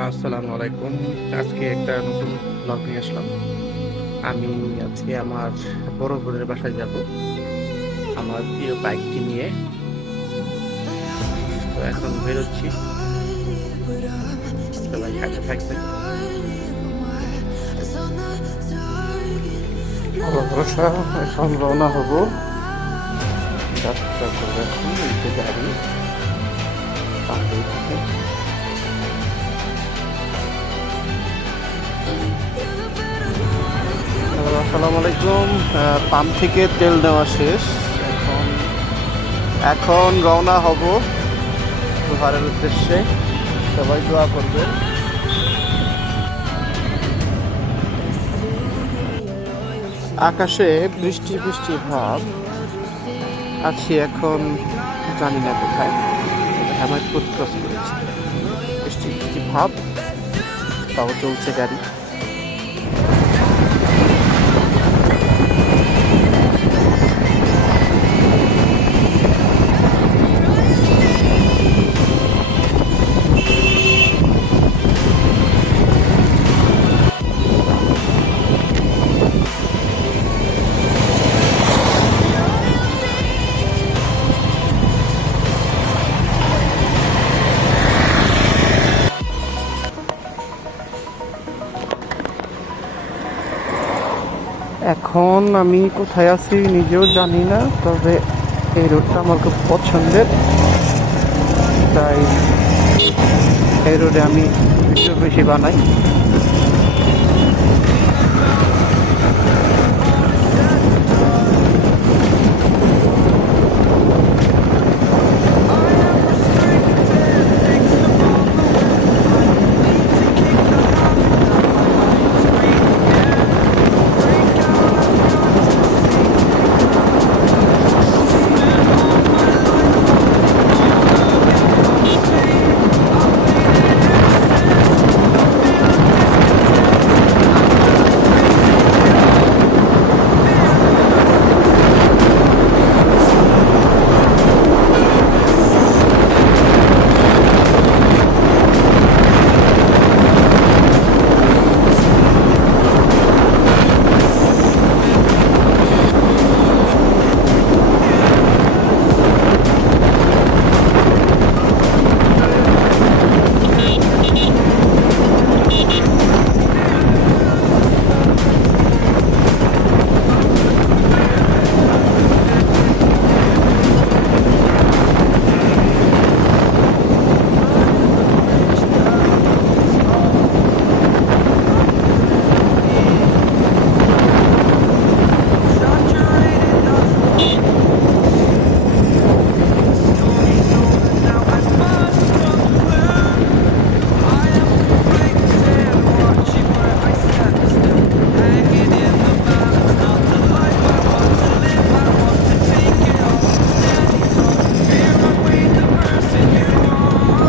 আসসালামু আলাইকুম। আজকে একটা নতুন ব্লগ নিয়ে আসলাম। আমি আজকে আমার বড় বোনের বাসায় যাব আমার প্রিয় বাইকটি নিয়ে। তো এখন বেরোচ্ছি, সবাই সাথে থাকবেন। ভরসা এখন রওনা হব। যাত্রা করবো এখন, এই যে গাড়ি সামনেই থেকে। আসসালামু আলাইকুম। পাম্প থেকে তেল নেওয়া শেষ। এখন এখন রওনা হব দুহারের উদ্দেশ্যে। সবাই দোয়া করবে। আকাশে বৃষ্টি বৃষ্টি ভাব। আছি এখন জানি না কোথায়, হেমায়তপুর ক্রস করেছি। বৃষ্টি বৃষ্টি ভাব, তাও চলছে গাড়ি। এখন আমি কোথায় আছি নিজেও জানি না, তবে এই রোডটা আমার খুব পছন্দের, তাই এই রোডে আমি ভিডিও বেশি বানাই।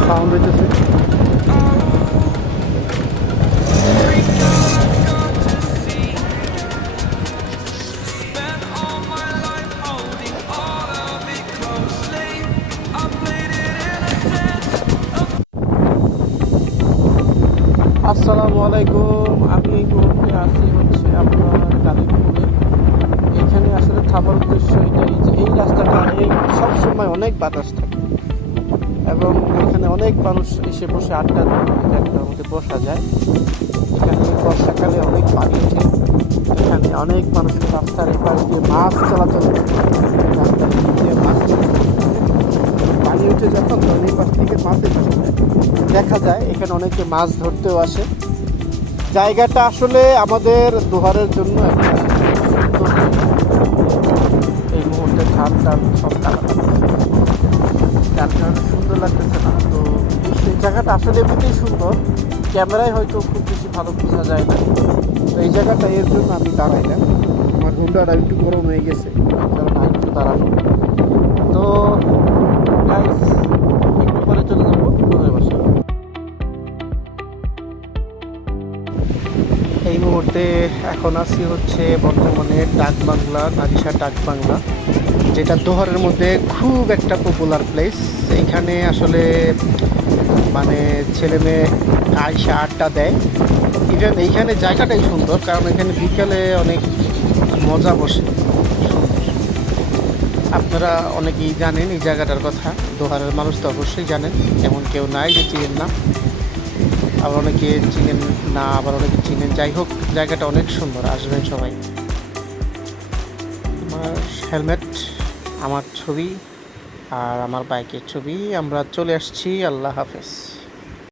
সাউন্ড হইতেছে। আসসালামু আলাইকুম। আমি এই মুহূর্তে আছি হচ্ছে আপনার কালিম্পংয়ে। এখানে আসলে থামার উদ্দেশ্য এটাই যে এই রাস্তাটা সবসময় অনেক বাতাস থাকে এবং এখানে অনেক মানুষ এসে বসে আড্ডা দেয়। এই জায়গাটার মধ্যে বসা যায়। এখানে বর্ষাকালে অনেক পানি ওঠে। এখানে অনেক মানুষ রাস্তার এপাশ দিয়ে মাছ চলাচল করে। রাস্তার দিয়ে মাছ চলাচল করে। পানি উঠে যখন তখন এই পাশ থেকে মাছ দেখা যায়। এখানে অনেকে মাছ ধরতেও আসে। জায়গাটা আসলে আমাদের দোহারের জন্য একটা সুন্দর। এই মুহূর্তে ধানটা সব কাটা, যার কারণে সুন্দর লাগতেছে না। তো সেই জায়গাটা আসলে এমনিতেই সুন্দর, ক্যামেরায় হয়তো খুব বেশি ভালো বোঝা যায় না। তো এই জায়গাটা এর জন্য আমি দাঁড়াই না। আমার হুন্ডাটা একটু গরম হয়ে গেছে, কারণ আর একটু দাঁড়ানো। তো গাইস, একটু পরে চলে যাবো বোনের বাসায়। এই মুহূর্তে এখন আছি হচ্ছে বর্তমানে ডাক বাংলা, নারিশা ডাক বাংলা, যেটা দোহারের মধ্যে খুব একটা পপুলার প্লেস। এইখানে আসলে মানে ছেলে মেয়ে আইসা আড্ডা দেয়। ইভেন এইখানে জায়গাটাই সুন্দর, কারণ এখানে বিকেলে অনেক মজা বসে। আপনারা অনেকেই জানেন এই জায়গাটার কথা, দোহারের মানুষ তো অবশ্যই জানেন, এমন কেউ নাই যে চিনেন না। আবার অনেকে চিনেন না, আবার অনেকে চিনেন। যাই হোক, জায়গাটা অনেক সুন্দর, আসবেন সবাই। আমার হেলমেট, আমার ছবি আর আমার বাইকের ছবি। আমরা চলে আসছি। আল্লাহ হাফেজ।